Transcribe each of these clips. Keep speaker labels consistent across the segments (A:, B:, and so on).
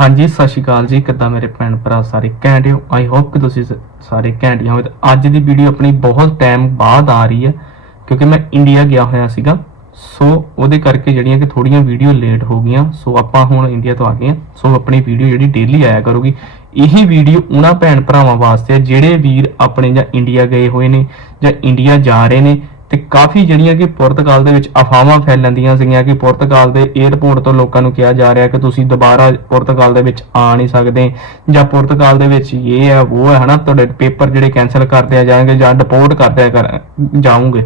A: ਹਾਂਜੀ, ਸਤਿ ਸ਼੍ਰੀ ਅਕਾਲ ਜੀ। ਕਿੱਦਾਂ ਮੇਰੇ ਭੈਣ ਭਰਾ ਸਾਰੇ ਘੈਂਟ ਹੋ? ਆਈ ਹੋਪ ਕਿ ਤੁਸੀਂ ਸ- ਸਾਰੇ ਘੈਂਟ ਹੀ ਹੋਵੇ ਤੇ ਅੱਜ ਦੀ ਵੀਡੀਓ ਆਪਣੀ ਬਹੁਤ ਟਾਈਮ ਬਾਅਦ ਆ ਰਹੀ ਹੈ, ਕਿਉਂਕਿ ਮੈਂ ਇੰਡੀਆ ਗਿਆ ਹੋਇਆ ਸੀਗਾ। ਸੋ ਉਹਦੇ ਕਰਕੇ ਜਿਹੜੀਆਂ ਕਿ ਥੋੜੀਆਂ ਵੀਡੀਓ ਲੇਟ ਹੋ ਗਈਆਂ। ਸੋ ਆਪਾਂ ਹੁਣ ਇੰਡੀਆ ਤੋਂ ਆ ਗਏ ਹਾਂ। ਸੋ ਆਪਣੀ ਵੀਡੀਓ ਜਿਹੜੀ ਡੇਲੀ ਆਇਆ ਕਰੂਗੀ। ਇਹੀ ਵੀਡੀਓ ਉਹਨਾਂ ਭੈਣ ਭਰਾਵਾਂ ਵਾਸਤੇ ਹੈ ਜਿਹੜੇ ਵੀਰ ਆਪਣੇ ਜਾਂ ਇੰਡੀਆ ਗਏ ਹੋਏ ਨੇ ਜਾਂ ਇੰਡੀਆ ਜਾ ਰਹੇ ਨੇ। ਤੇ ਕਾਫੀ ਜਿਹੜੀਆਂ ਕਿ ਪੁਰਤਗਾਲ ਦੇ ਵਿੱਚ ਅਫਵਾਹਾਂ ਫੈਲਣਦੀਆਂ ਸੀਗੀਆਂ ਕਿ ਪੁਰਤਗਾਲ ਦੇ 에ਅਰਪੋਰਟ ਤੋਂ ਲੋਕਾਂ ਨੂੰ ਕਿਹਾ ਜਾ ਰਿਹਾ ਕਿ ਤੁਸੀਂ ਦੁਬਾਰਾ ਪੁਰਤਗਾਲ ਦੇ ਵਿੱਚ ਆ ਨਹੀਂ ਸਕਦੇ ਜਾਂ ਪੁਰਤਗਾਲ ਦੇ ਵਿੱਚ ਇਹ ਹੈ, ਉਹ ਹੈ, ਹਨਾ, ਤੁਹਾਡੇ ਪੇਪਰ ਜਿਹੜੇ ਕੈਨਸਲ ਕਰ ਦਿਆ ਜਾਣਗੇ ਜਾਂ ਡਿਪੋਰਟ ਕਰ ਦਿਆ ਕਰ, ਜਾਓਗੇ।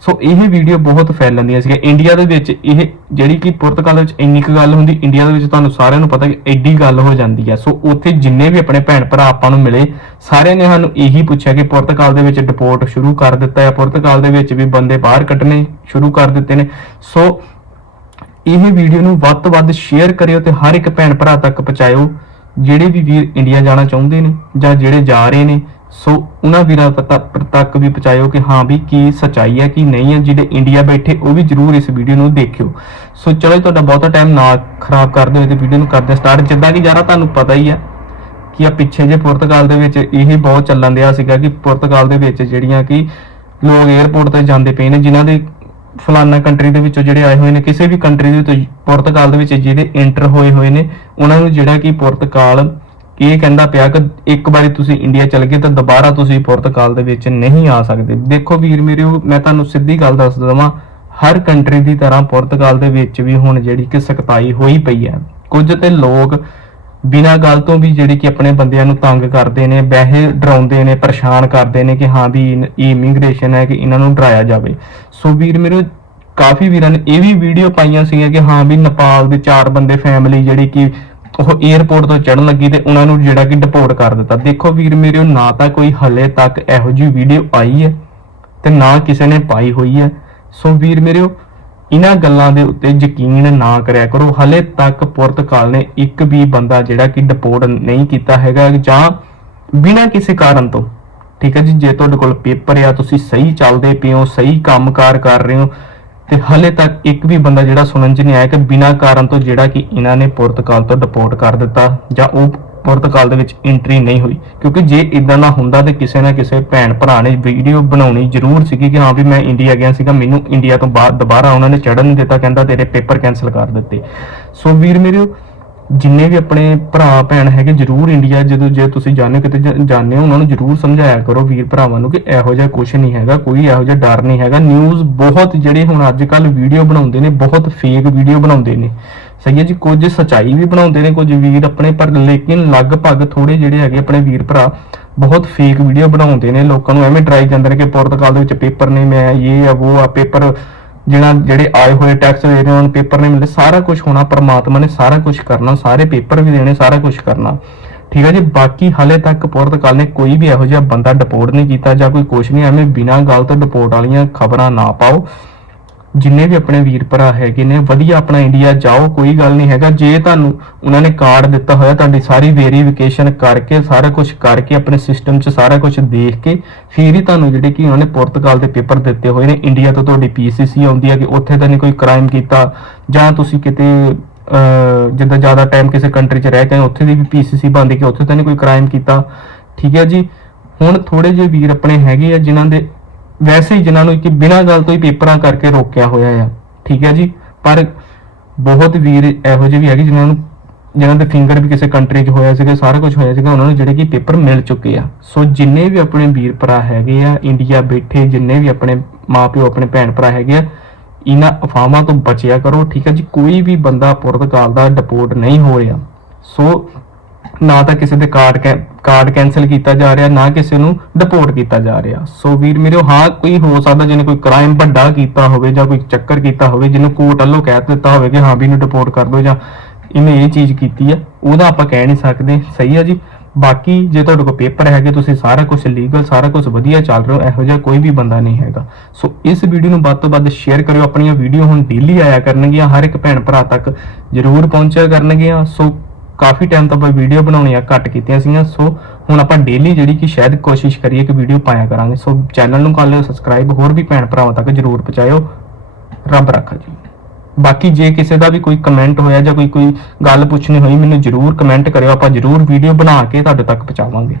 A: ਸੋ ਇਹ ਵੀਡੀਓ ਬਹੁਤ ਫੈਲਣ ਦੀਆਂ ਸੀਗੀਆਂ। ਇੰਡੀਆ ਦੇ ਵਿੱਚ ਇਹ ਜਿਹੜੀ ਕਿ ਪੁਰਤਗਾਲ ਵਿੱਚ ਇੰਨੀ ਕੁ ਗੱਲ ਹੁੰਦੀ ਇੰਡੀਆ ਦੇ ਵਿੱਚ ਤੁਹਾਨੂੰ ਸਾਰਿਆਂ ਨੂੰ ਪਤਾ ਕਿ ਐਡੀ ਗੱਲ ਹੋ ਜਾਂਦੀ ਹੈ ਸੋ ਉੱਥੇ ਜਿੰਨੇ ਵੀ ਆਪਣੇ ਭੈਣ ਭਰਾ ਆਪਾਂ ਨੂੰ ਮਿਲੇ, ਸਾਰਿਆਂ ਨੇ ਸਾਨੂੰ ਇਹੀ ਪੁੱਛਿਆ ਕਿ ਪੁਰਤਗਾਲ ਦੇ ਵਿੱਚ ਡਿਪੋਰਟ ਸ਼ੁਰੂ ਕਰ ਦਿੱਤਾ ਹੈ ਪੁਰਤਗਾਲ ਦੇ ਵਿੱਚ ਵੀ ਬੰਦੇ ਬਾਹਰ ਕੱਢਣੇ ਸ਼ੁਰੂ ਕਰ ਦਿੱਤੇ ਨੇ। ਸੋ ਇਹ ਵੀਡੀਓ ਨੂੰ ਵੱਧ ਤੋਂ ਵੱਧ ਸ਼ੇਅਰ ਕਰਿਓ ਤੇ ਹਰ ਇੱਕ ਭੈਣ ਭਰਾ ਤੱਕ ਪਹੁੰਚਾਇਓ, ਜਿਹੜੇ ਵੀ ਵੀਰ ਇੰਡੀਆ ਜਾਣਾ ਚਾਹੁੰਦੇ ਨੇ ਜਾਂ ਜਿਹੜੇ ਜਾ ਰਹੇ ਨੇ। ਸੋ ਉਹਨਾਂ ਵੀਰਾਂ ਤੱਕ ਵੀ ਪਹੁੰਚਾਇਓ ਕਿ ਹਾਂ ਵੀ ਕੀ ਸਚਾਈ ਹੈ ਕੀ ਨਹੀਂ ਹੈ, ਜਿਹੜੇ ਇੰਡੀਆ ਬੈਠੇ ਉਹ ਵੀ ਜਰੂਰ ਇਸ ਵੀਡੀਓ ਨੂੰ ਦੇਖਿਓ। ਸੋ ਚਲੋ ਤੁਹਾਡਾ ਬਹੁਤਾ ਟਾਈਮ ਨਾ ਖਰਾਬ ਕਰਦੇ ਹੋਏ ਤੇ ਵੀਡੀਓ ਨੂੰ ਕਰਦੇ ਸਟਾਰਟ ਜਿੱਦਾਂ ਕਿ ਯਾਰਾ ਤੁਹਾਨੂੰ ਪਤਾ ਹੀ ਹੈ ਕਿ ਆ ਪਿੱਛੇ ਜੇ ਪੁਰਤਗਾਲ ਦੇ ਵਿੱਚ ਇਹ ਬਹੁਤ ਚੱਲਣ ਦਿਆ ਸੀਗਾ ਕਿ ਪੁਰਤਗਾਲ ਦੇ ਵਿੱਚ ਜਿਹੜੀਆਂ ਕਿ ਲੋਕ 에ਅਰਪੋਰਟ ਤੇ ਜਾਂਦੇ ਪਏ ਨੇ, ਜਿਨ੍ਹਾਂ ਦੇ ਫਲਾਨਾ ਕੰਟਰੀ ਦੇ ਵਿੱਚੋਂ ਜਿਹੜੇ ਆਏ ਹੋਏ ਨੇ, ਕਿਸੇ ਵੀ ਕੰਟਰੀ ਦੇ ਵਿੱਚੋਂ ਪੁਰਤਗਾਲ ਦੇ ਵਿੱਚ ਜਿਹੜੇ ਐਂਟਰ ਹੋਏ ਹੋਏ ਨੇ, ਉਹਨਾਂ ਨੂੰ ਜਿਹੜਾ ਕਿ ਪੁਰਤਗਾਲ ਇਹ ਕਹਿੰਦਾ ਪਿਆ ਕਿ ਇੱਕ ਵਾਰੀ ਤੁਸੀਂ ਇੰਡੀਆ ਚਲ ਗਏ ਤਾਂ ਦੁਬਾਰਾ ਤੁਸੀਂ ਪੁਰਤਗਾਲ ਦੇ ਵਿੱਚ ਨਹੀਂ ਆ ਸਕਦੇ। ਦੇਖੋ ਵੀਰ ਮੇਰਿਓ ਮੈਂ ਤੁਹਾਨੂੰ ਸਿੱਧੀ ਗੱਲ ਦੱਸ ਦਵਾਂ, ਹਰ ਕੰਟਰੀ ਦੀ ਤਰ੍ਹਾਂ ਪੁਰਤਗਾਲ ਦੇ ਵਿੱਚ ਵੀ ਹੁਣ ਜਿਹੜੀ ਕਿ ਸਖਤਾਈ ਹੋਈ ਪਈ ਹੈ। ਕੁਝ ਤੇ ਲੋਕ ਬਿਨਾਂ ਗੱਲ ਤੋਂ ਵੀ ਜਿਹੜੀ ਕਿ ਆਪਣੇ ਬੰਦਿਆਂ ਨੂੰ ਤੰਗ ਕਰਦੇ ਨੇ ਵੈਸੇ ਡਰਾਉਂਦੇ ਨੇ, ਪਰੇਸ਼ਾਨ ਕਰਦੇ ਨੇ ਕਿ ਹਾਂ ਵੀ ਇਹ ਇਮੀਗ੍ਰੇਸ਼ਨ ਹੈ ਕਿ ਇਹਨਾਂ ਨੂੰ ਡਰਾਇਆ ਜਾਵੇ। ਸੋ ਵੀਰ ਮੇਰੇ, ਕਾਫੀ ਵੀਰਾਂ ਨੇ ਇਹ ਵੀ ਵੀਡੀਓ ਪਾਈਆਂ ਸੀਗੀਆਂ ਕਿ ਹਾਂ ਵੀ ਨੇਪਾਲ ਦੇ ਚਾਰ ਬੰਦੇ ਫੈਮਿਲੀ ਜਿਹੜੀ ਕਿ ਉਹ 에ਅਰਪੋਰਟ ਤੋਂ ਚੜਨ ਲੱਗੀ ਤੇ ਉਹਨਾਂ ਨੂੰ ਜਿਹੜਾ ਕਿ ਡਿਪੋਰਟ ਕਰ ਦਿੱਤਾ। ਦੇਖੋ ਵੀਰ ਮੇਰੇ, ਨਾ ਤਾਂ ਕੋਈ ਹਲੇ ਤੱਕ ਇਹੋ ਜਿਹੀ ਵੀਡੀਓ ਆਈ ਹੈ ਤੇ ਨਾ ਕਿਸੇ ਨੇ ਪਾਈ ਹੋਈ ਹੈ। ਸੋ ਵੀਰ ਮੇਰਿਓ ਇਹਨਾਂ ਗੱਲਾਂ ਦੇ ਉੱਤੇ ਯਕੀਨ ਨਾ ਕਰਿਆ ਕਰੋ। ਹਲੇ ਤੱਕ ਪੁਰਤਗਾਲ ਨੇ ਇੱਕ ਵੀ ਬੰਦਾ ਜਿਹੜਾ ਕਿ ਡਿਪੋਰਟ ਨਹੀਂ ਕੀਤਾ ਹੈਗਾ ਜਾਂ ਬਿਨਾਂ ਕਿਸੇ ਕਾਰਨ ਤੋਂ। ਠੀਕ ਹੈ ਜੀ, ਜੇ ਤੁਹਾਡੇ ਕੋਲ ਪੇਪਰ ਆ, ਤੁਸੀਂ ਸਹੀ ਚੱਲਦੇ ਪਏ ਹੋ, ਸਹੀ ਕੰਮਕਾਰ ਕਰ ਰਹੇ ਹੋ ਤੇ ਹਾਲੇ ਤੱਕ ਇੱਕ ਵੀ ਬੰਦਾ ਜਿਹੜਾ ਸੁਣਨ ਚ ਨਹੀਂ ਆਇਆ ਕਿ ਬਿਨਾਂ ਕਾਰਨ ਤੋਂ ਜਿਹੜਾ ਕਿ ਇਹਨਾਂ ਨੇ ਪੁਰਤਗਾਲ ਤੋਂ ਡਿਪੋਰਟ ਕਰ ਦਿੱਤਾ ਜਾਂ ਉਹ ਪੁਰਤਗਾਲ ਦੇ ਵਿੱਚ ਐਂਟਰੀ ਨਹੀਂ ਹੋਈ। ਕਿਉਂਕਿ ਜੇ ਇਦਾਂ ਦਾ ਹੁੰਦਾ ਤੇ ਕਿਸੇ ਨਾ ਕਿਸੇ ਭੈਣ ਭਰਾ ਨੇ ਵੀਡੀਓ ਬਣਾਉਣੀ ਜ਼ਰੂਰ ਸੀਗੀ ਕਿ ਹਾਂ ਵੀ ਮੈਂ ਇੰਡੀਆ ਗਿਆ ਸੀਗਾ, ਮੈਨੂੰ ਇੰਡੀਆ ਤੋਂ ਬਾਅਦ ਦੁਬਾਰਾ ਉਹਨਾਂ ਨੇ ਚੜਨ ਨਹੀਂ ਦਿੱਤਾ, ਕਹਿੰਦਾ ਤੇਰੇ ਪੇਪਰ ਕੈਨਸਲ ਕਰ ਦਿੱਤੇ। ਸੋ ਵੀਰ ਮੇਰੇ ਜਿੰਨੇ ਵੀ ਆਪਣੇ ਭਰਾ, ਭੈਣ ਹੈਗੇ, ਜਰੂਰ ਇੰਡੀਆ ਜਦੋਂ ਜੇ ਤੁਸੀਂ ਜਾਣੇ ਕਿਤੇ ਜਾ- ਹੋ, ਉਹਨਾਂ ਨੂੰ ਜਰੂਰ ਸਮਝਾਇਆ ਕਰੋ ਵੀਰ ਭਰਾਵਾਂ ਨੂੰ ਕਿ ਇਹੋ ਜਿਹਾ ਕੁਝ ਨਹੀਂ ਹੈਗਾ, ਕੋਈ ਇਹੋ ਜਿਹਾ ਡਰ ਨਹੀਂ ਹੈਗਾ। ਨਿਊਜ਼ ਬਹੁਤ ਜਿਹੜੇ ਹੁਣ ਅੱਜ ਕੱਲ ਵੀਡੀਓ ਬਣਾਉਂਦੇ ਨੇ, ਬਹੁਤ ਫੇਕ ਵੀਡੀਓ ਬਣਾਉਂਦੇ ਨੇ। ਸਹੀ ਹੈ ਜੀ, ਕੁਝ ਸਚਾਈ ਵੀ ਬਣਾਉਂਦੇ ਨੇ, ਕੁਝ ਵੀਰ ਆਪਣੇ, ਪਰ ਲੇਕਿਨ ਲਗਭਗ ਥੋੜੇ ਜਿਹੜੇ ਹੈਗੇ ਆਪਣੇ ਵੀਰ ਭਰਾ ਬਹੁਤ ਫੇਕ ਵੀਡੀਓ ਬਣਾਉਂਦੇ ਨੇ। ਲੋਕਾਂ ਨੂੰ ਐਵੇਂ ਡਰਾਈ ਜਾਂਦੇ ਨੇ ਕਿ ਪੁਰਤਗਾਲ ਦੇ ਵਿੱਚ ਪੇਪਰ ਨਹੀਂ ਮੈਂ ਇਹ ਆ, ਉਹ ਆ, ਪੇਪਰ ਜਿਹੜਾ ਜਿਹੜੇ ਆਏ ਹੋਏ ਟੈਕਸ ਦੇ ਰਹੇ ਉਹਨਾਂ ਪੇਪਰ ਨੇ ਮਿਲਦੇ, ਸਾਰਾ ਕੁਝ ਹੋਣਾ, ਪਰਮਾਤਮਾ ਨੇ ਸਾਰਾ ਕੁਝ ਕਰਨਾ, ਸਾਰੇ ਪੇਪਰ ਵੀ ਦੇਣੇ, ਸਾਰਾ ਕੁਝ ਕਰਨਾ। ਠੀਕ ਹੈ ਜੀ, ਬਾਕੀ ਹਾਲੇ ਤੱਕ ਪੁਰਤਗਾਲ ਨੇ ਕੋਈ ਵੀ ਇਹੋ ਜਿਹਾ ਬੰਦਾ ਡਿਪੋਰਟ ਨਹੀਂ ਕੀਤਾ ਜਾਂ ਕੋਈ ਕੁਝ ਨਹੀਂ ਐਵੇਂ ਬਿਨਾਂ ਗੱਲ ਤੋਂ ਡਿਪੋਰਟ ਵਾਲੀਆਂ ਖਬਰਾਂ ਨਾ ਪਾਓ। ਜਿੰਨੇ ਵੀ ਆਪਣੇ ਵੀਰ ਭਰਾ ਹੈਗੇ ਨੇ, ਵਧੀਆ ਆਪਣਾ ਇੰਡੀਆ ਜਾਓ, ਕੋਈ ਗੱਲ ਨਹੀਂ ਹੈਗਾ। ਜੇ ਤੁਹਾਨੂੰ ਉਹਨਾਂ ਨੇ ਕਾਰਡ ਦਿੱਤਾ ਹੋਇਆ, ਤੁਹਾਡੀ ਸਾਰੀ ਵੈਰੀਫਿਕੇਸ਼ਨ ਕਰਕੇ, ਸਾਰਾ ਕੁਝ ਕਰਕੇ, ਆਪਣੇ ਸਿਸਟਮ 'ਚ ਸਾਰਾ ਕੁਝ ਦੇਖ ਕੇ, ਫਿਰ ਹੀ ਤੁਹਾਨੂੰ ਜਿਹੜੇ ਕਿ ਉਹਨਾਂ ਨੇ ਪੁਰਤਗਾਲ ਦੇ ਪੇਪਰ ਦਿੱਤੇ ਹੋਏ ਨੇ। ਇੰਡੀਆ ਤੋਂ ਤੁਹਾਡੀ ਪੀਸੀਸੀ ਆਉਂਦੀ ਹੈ ਕਿ ਉੱਥੇ ਤਾਂ ਨਹੀਂ ਕੋਈ ਕ੍ਰਾਈਮ ਕੀਤਾ। ਜਾਂ ਤੁਸੀਂ ਕਿਤੇ ਜਿੱਦਾਂ ਜ਼ਿਆਦਾ ਟਾਈਮ ਕਿਸੇ ਕੰਟਰੀ 'ਚ ਰਹਿ ਕੇ ਉੱਥੇ ਦੀ ਵੀ ਪੀਸੀਸੀ ਬਣਦੀ ਕਿ ਉੱਥੇ ਤਾਂ ਨਹੀਂ ਕੋਈ ਕ੍ਰਾਈਮ ਕੀਤਾ। ਠੀਕ ਹੈ ਜੀ? ਹੁਣ ਥੋੜੇ ਜਿਹੇ ਵੀਰ ਆਪਣੇ ਹੈਗੇ ਆ, ਜਿਨ੍ਹਾਂ ਦੇ ਵੈਸੇ ਹੀ ਜਿਨ੍ਹਾਂ ਨੂੰ ਕਿ ਬਿਨਾਂ ਗੱਲ ਤੋਂ ਹੀ ਪੇਪਰਾਂ ਕਰਕੇ ਰੋਕਿਆ ਹੋਇਆ ਆ, ਠੀਕ ਹੈ ਜੀ? ਪਰ ਬਹੁਤ ਵੀਰ ਇਹੋ ਜਿਹੇ ਵੀ ਹੈਗੇ ਜਿਨ੍ਹਾਂ ਨੂੰ, ਜਿਨ੍ਹਾਂ ਦੇ ਫਿੰਗਰ ਵੀ ਕਿਸੇ ਕੰਟਰੀ 'ਚ ਹੋਇਆ ਸੀਗਾ, ਸਾਰਾ ਕੁਝ ਹੋਇਆ ਸੀਗਾ, ਉਹਨਾਂ ਨੂੰ ਜਿਹੜੇ ਕਿ ਪੇਪਰ ਮਿਲ ਚੁੱਕੇ ਆ। ਸੋ ਜਿੰਨੇ ਵੀ ਆਪਣੇ ਵੀਰ ਭਰਾ ਹੈਗੇ ਆ, ਇੰਡੀਆ ਬੈਠੇ, ਜਿੰਨੇ ਵੀ ਆਪਣੇ ਮਾਪਿਓ, ਆਪਣੇ ਭੈਣ ਭਰਾ ਹੈਗੇ ਆ, ਇਹਨਾਂ ਅਫਵਾਹਾਂ ਤੋਂ ਬਚਿਆ ਕਰੋ, ਠੀਕ ਹੈ ਜੀ? ਕੋਈ ਵੀ ਬੰਦਾ ਪੁਰਤਗਾਲ ਦਾ ਡਿਪੋਰਟ ਨਹੀਂ ਹੋ ਰਿਹਾ। ਸੋ ਨਾ ਤਾਂ ਕਿਸੇ ਦੇ ਕਾਰਡ ਕੈ- ਕਾਰਡ ਕੈਨਸਲ ਕੀਤਾ ਜਾ ਰਿਹਾ, ਨਾ ਕਿਸੇ ਨੂੰ ਡਿਪੋਰਟ ਕੀਤਾ ਜਾ ਰਿਹਾ। ਸੋ ਵੀਰ ਮੇਰੇ, ਹਾਂ, ਕੋਈ ਹੋ ਸਕਦਾ ਜਿਹਨੇ ਕੋਈ ਕ੍ਰਾਈਮ ਵੱਡਾ ਕੀਤਾ ਹੋਵੇ ਜਾਂ ਕੋਈ ਚੱਕਰ ਕੀਤਾ ਹੋਵੇ, ਜਿਹਨੂੰ ਕੋਰਟ ਵੱਲੋਂ ਕਹਿ ਦਿੱਤਾ ਹੋਵੇ ਕਿ ਹਾਂ ਵੀ ਇਹਨੂੰ ਡਿਪੋਰਟ ਕਰ ਦਿਓ ਜਾਂ ਇਹਨੇ ਇਹ ਚੀਜ਼ ਕੀਤੀ ਹੈ, ਉਹਦਾ ਆਪਾਂ ਕਹਿ ਨਹੀਂ ਸਕਦੇ। ਸਹੀ ਹੈ ਜੀ? ਬਾਕੀ ਜੇ ਤੁਹਾਡੇ ਕੋਲ ਪੇਪਰ ਹੈਗੇ, ਤੁਸੀਂ ਸਾਰਾ ਕੁਝ ਲੀਗਲ ਸਾਰਾ ਕੁਝ ਵਧੀਆ ਚੱਲ ਰਿਹਾ ਹੋ ਇਹੋ ਜਿਹਾ ਕੋਈ ਵੀ ਬੰਦਾ ਨਹੀਂ ਹੈਗਾ। ਸੋ ਇਸ ਵੀਡੀਓ ਨੂੰ ਵੱਧ ਤੋਂ ਵੱਧ ਸ਼ੇਅਰ ਕਰਿਓ, ਆਪਣੀਆਂ ਵੀਡੀਓ ਹੁਣ ਡੇਲੀ ਆਇਆ ਕਰਨਗੀਆਂ, ਹਰ ਇੱਕ ਭੈਣ ਭਰਾ ਤੱਕ ਜ਼ਰੂਰ ਪਹੁੰਚਿਆ ਕਰਨਗੀਆਂ। ਸੋ ਕਾਫੀ ਟਾਈਮ ਤੋਂ ਆਪਾਂ ਵੀਡੀਓ ਬਣਾਉਣੀਆਂ ਘੱਟ ਕੀਤੀਆਂ ਸੀਗੀਆਂ ਸੋ ਹੁਣ ਆਪਾਂ ਡੇਲੀ ਜਿਹੜੀ ਕਿ ਸ਼ਾਇਦ ਕੋਸ਼ਿਸ਼ ਕਰੀਏ ਕਿ ਵੀਡੀਓ ਪਾਇਆ ਕਰਾਂਗੇ। ਸੋ ਚੈਨਲ ਨੂੰ ਕਰ ਲਿਓ ਸਬਸਕ੍ਰਾਈਬ ਹੋਰ ਵੀ ਭੈਣ ਭਰਾਵਾਂ ਤੱਕ ਜਰੂਰ ਪਹੁੰਚਾਇਓ। ਰੱਬ ਰੱਖਾ ਜੀ। ਬਾਕੀ ਜੇ ਕਿਸੇ ਦਾ ਵੀ ਕੋਈ ਕਮੈਂਟ ਹੋਇਆ ਜਾਂ ਕੋਈ ਕੋਈ ਗੱਲ ਪੁੱਛਣੀ ਹੋਈ, ਮੈਨੂੰ ਜਰੂਰ ਕਮੈਂਟ ਕਰਿਓ। ਆਪਾਂ ਜਰੂਰ ਵੀਡੀਓ ਬਣਾ ਕੇ ਤੁਹਾਡੇ ਤੱਕ ਪਹੁੰਚਾਵਾਂਗੇ।